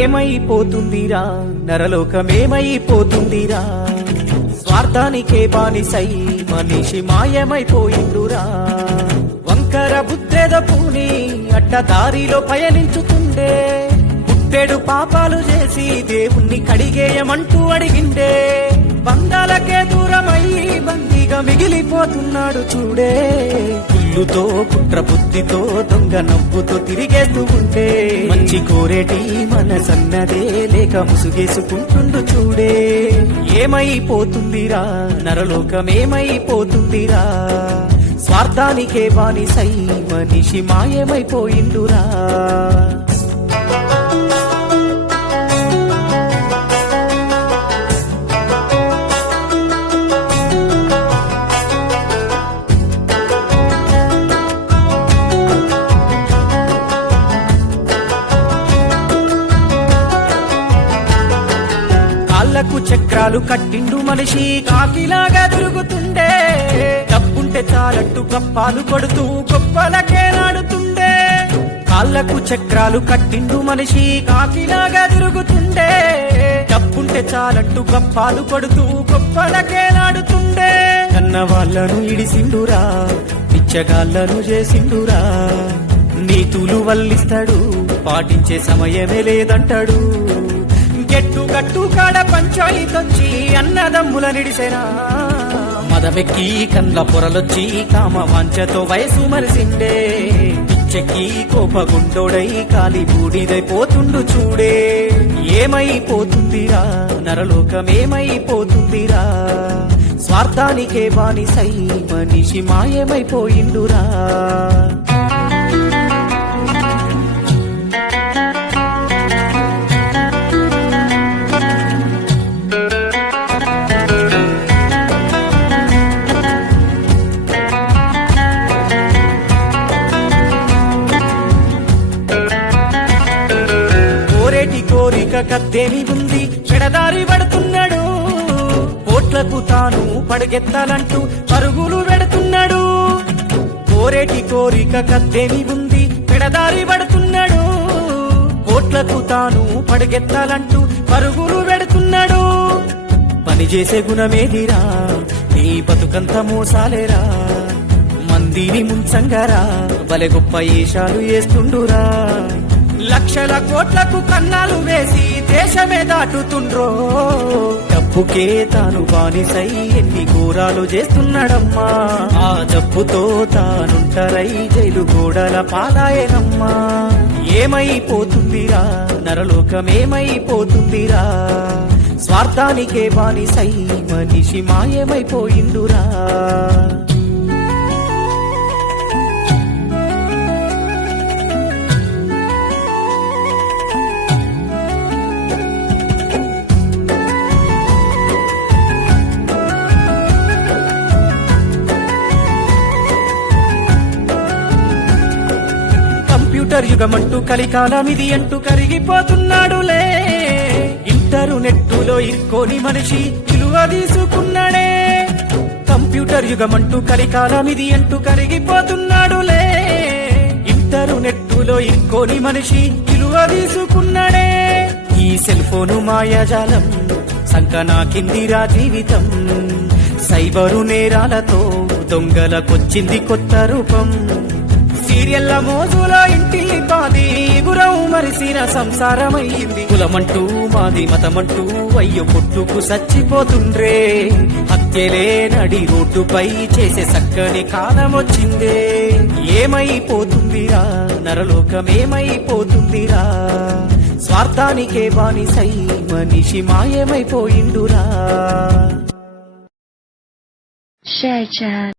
ఏమైపోతుందిరా నరలోకమేమైపోతుందిరా, స్వార్థానికే బానిసై మనిషి మాయమైపోయిండురా. వంకర బుద్ధేద పూని అడ్డదారిలో పయనించుతుండే, పుట్టెడు పాపాలు చేసి దేవుణ్ణి కడిగేయమంటూ అడిగిండే. బంధాలకే దూరమయ్యి బందీగా మిగిలిపోతున్నాడు చూడే. కుళ్ళుతో కుట్ర బుద్ధితో దొంగ నవ్వుతో తిరిగేస్తూ ఉంటే, మంచి కోరేటి మనసన్నదే లేక ముసుగేసుకుంటుండు చూడే. ఏమైపోతుందిరా నరలోకమేమైపోతుందిరా, స్వార్థానికే బానిసై మనిషి మాయమైపోయిండురా. కాళ్ళకు చక్రాలు కట్టిండు మనిషి కాకిలాగా తిరుగుతుండే, డబ్బుంటే చాలట్టు గప్పాలు కొడుతూ గొప్పలకే నాడుతుండే. కాళ్ళకు చక్రాలు కట్టిండు మనిషి కాకిలాగా తిరుగుతుండే, డబ్బుంటే చాలట్టు గప్పాలు కొడుతూ గొప్పలకే నాడుతుండే. కన్న వాళ్ళను ఇడిసిండురా, పిచ్చగాళ్ళను చేసిండురా. నీతులు వల్లిస్తాడు, పాటించే సమయమే లేదంటాడు. గట్టు గట్టు కాడ పంచాయితొచ్చి అన్నదమ్ముల నిడిసెనా, మదమెక్కి కండ్ల పొరలొచ్చి కామ వాంఛతో వయసు మరిసిండే. పిచ్చెక్కి కోపగుండోడై కాలి బూడిదైపోతుండు చూడే. ఏమైపోతుందిరా నరలోకమేమైపోతుందిరా, స్వార్థానికే బానిసై మనిషి మాయమైపోయిండురా. కోరిక కత్తేని ఉంది, చెడదారి పడుతున్నాడు. కోట్లకు తాను పడగెత్తాలంటూ పరుగులు పెడుతున్నాడు. కోరేటి కోరిక కత్తేని ఉంది, చెడదారి పడుతున్నాడు. కోట్లకు తాను పడగెత్తాలంటూ పరుగులు పెడుతున్నాడు. పనిచేసే గుణమేదిరా, నీ బతుకంత మోసాలేరా. మందిని ముంచంగారా, బలె గొప్ప ఏషాలు వేస్తుండురా. లక్షల కోట్లకు కన్నాలు వేసి దేశమే దాటుతుండ్రో. డబ్బుకే తాను బానిసై ఎన్ని ఘోరాలు చేస్తున్నాడమ్మా. ఆ డబ్బుతో తానుంటరై జైలు గోడల పాలాయనమ్మా. ఏమైపోతుందిరా నరలోకమేమైపోతుందిరా, స్వార్థానికే బానిసై మనిషి మాయమైపోయిండురా. కంప్యూటర్ యుగమంటూ కలికాలమిది అంటూ కరిగిపోతున్నాడులే. ఇంటర్నెట్టులో ఇరుక్కోని మనిషి విలువ తీసుకున్నాడే. కంప్యూటర్ యుగమంటూ కలికాలమిది అంటూ కరిగిపోతున్నాడులే. ఇంటర్నెట్టులో ఇరుక్కోని మనిషి విలువ తీసుకున్నాడే. ఈ సెల్ ఫోను మాయాజాలం సంకనాకిందిరా జీవితం. సైబరు నేరాలతో దొంగలకొచ్చింది కొత్త రూపం. సీరియల్ల మోజులో ఇంటిల్లి పాది గురం మరిసిన సంసారమయ్యింది. కులమంటూ మాది మతమంటూ అయ్యో కొట్టుకు సచ్చిపోతుండ్రే. హత్యలే నడి రోడ్డుపై చేసే సక్కని కాలం వచ్చిందే. ఏమైపోతుందిరా నరలోకమేమైపోతుందిరా, స్వార్థానికే బానిసై మనిషి మాయమైపోయిండురా. Share chat